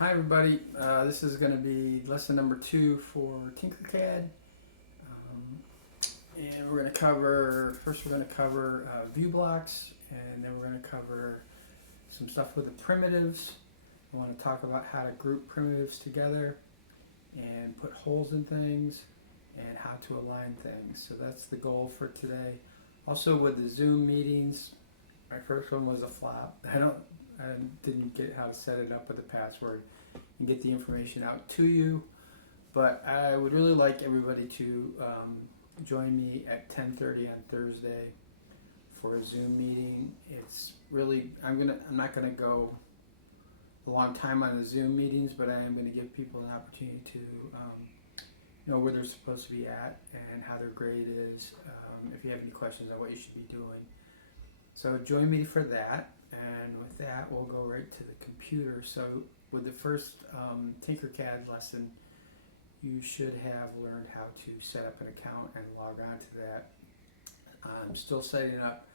Hi everybody, this is going to be lesson number 2 for TinkerCAD, and we're going to cover, first we're going to cover view blocks, and then we're going to cover some stuff with the primitives. I want to talk about how to group primitives together and put holes in things and how to align things. So that's the goal for today. Also with the Zoom meetings, my first one was a flop. I didn't get how to set it up with the password and get the information out to you. But I would really like everybody to join me at 10:30 on Thursday for a Zoom meeting. It's really I'm not gonna go a long time on the Zoom meetings, but I am going to give people an opportunity to know where they're supposed to be at and how their grade is. If you have any questions on what you should be doing, so join me for that. And with that, we'll go right to the computer. So with the first TinkerCAD lesson, you should have learned how to set up an account and log on to that. I'm still setting up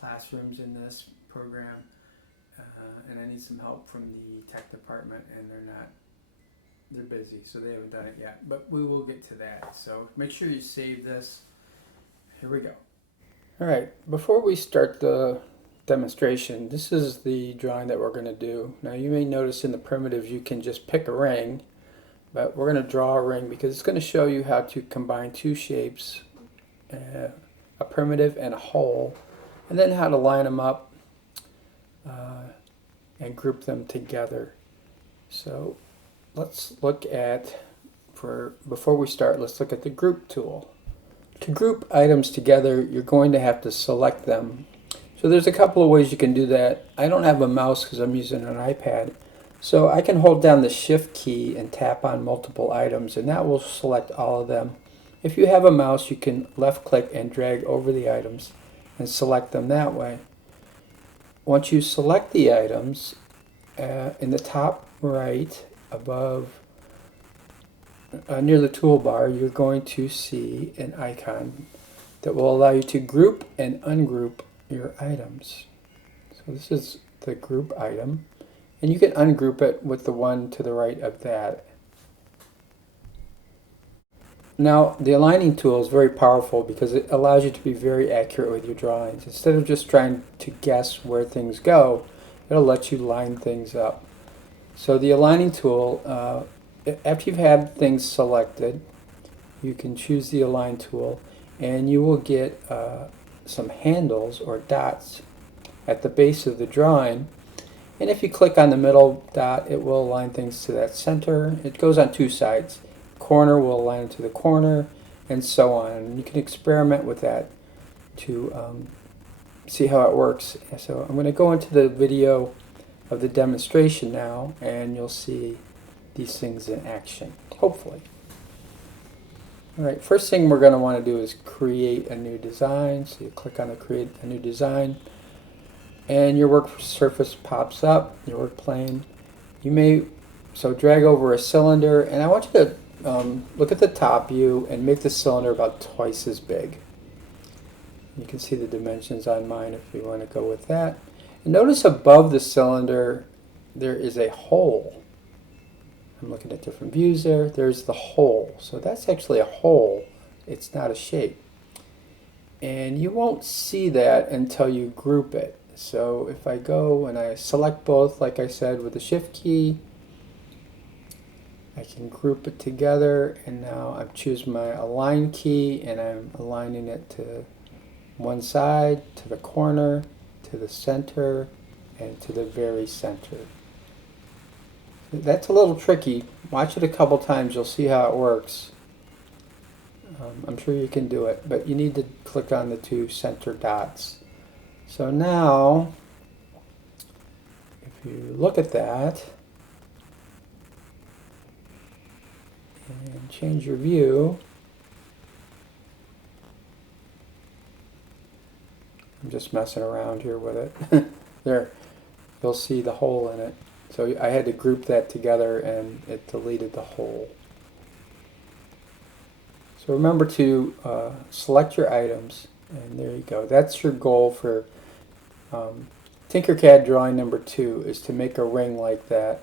classrooms in this program, and I need some help from the tech department, and they're busy, so they haven't done it yet. But we will get to that. So make sure you save this. Here we go. All right, before we start the demonstration, this is the drawing that we're going to do. Now you may notice in the primitives you can just pick a ring, but we're going to draw a ring because it's going to show you how to combine two shapes, a primitive and a hole, and then how to line them up and group them together. So let's look at, before we start, let's look at the group tool. To group items together, you're going to have to select them. So there's a couple of ways you can do that. I don't have a mouse because I'm using an iPad. So I can hold down the Shift key and tap on multiple items, and that will select all of them. If you have a mouse, you can left click and drag over the items and select them that way. Once you select the items, in the top right above near the toolbar, you're going to see an icon that will allow you to group and ungroup your items. So this is the group item, and you can ungroup it with the one to the right of that. Now the aligning tool is very powerful because it allows you to be very accurate with your drawings. Instead of just trying to guess where things go, it'll let you line things up. So the aligning tool, after you've had things selected, you can choose the align tool, and you will get some handles or dots at the base of the drawing. And if you click on the middle dot, it will align things to that center. It goes on two sides. Corner will align it to the corner, and so on. And you can experiment with that to see how it works. So I'm going to go into the video of the demonstration now, and you'll see these things in action, hopefully. Alright, first thing we're going to want to do is create a new design. So you click on the create a new design, and your work surface pops up, your work plane. You may drag over a cylinder, and I want you to look at the top view and make the cylinder about twice as big. You can see the dimensions on mine if you want to go with that. And notice above the cylinder there is a hole. I'm looking at different views there. There's the hole. So that's actually a hole. It's not a shape. And you won't see that until you group it. So if I go and I select both, like I said, with the Shift key, I can group it together, and now I choose my align key and I'm aligning it to one side, to the corner, to the center, and to the very center. That's a little tricky. Watch it a couple times, you'll see how it works. I'm sure you can do it, but you need to click on the two center dots. So now, if you look at that and change your view, I'm just messing around here with it. There, you'll see the hole in it. So I had to group that together and it deleted the hole. So remember to select your items, and there you go. That's your goal for TinkerCAD drawing number 2, is to make a ring like that.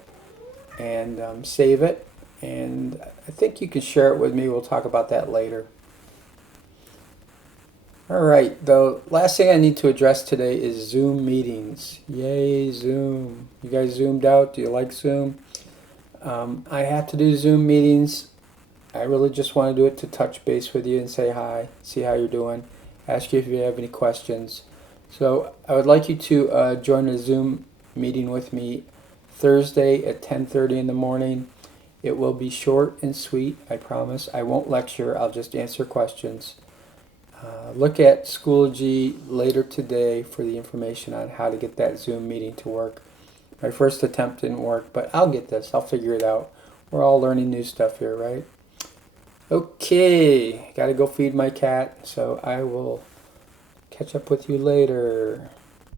and save it. And I think you can share it with me. We'll talk about that later. All right, the last thing I need to address today is Zoom meetings. Yay, Zoom. You guys zoomed out? Do you like Zoom? I have to do Zoom meetings. I really just want to do it to touch base with you and say hi, see how you're doing, ask you if you have any questions. So I would like you to join a Zoom meeting with me Thursday at 10:30 in the morning. It will be short and sweet, I promise. I won't lecture, I'll just answer questions. Look at Schoology later today for the information on how to get that Zoom meeting to work. My first attempt didn't work, but I'll get this. I'll figure it out. We're all learning new stuff here, right? Okay, gotta go feed my cat, so I will catch up with you later.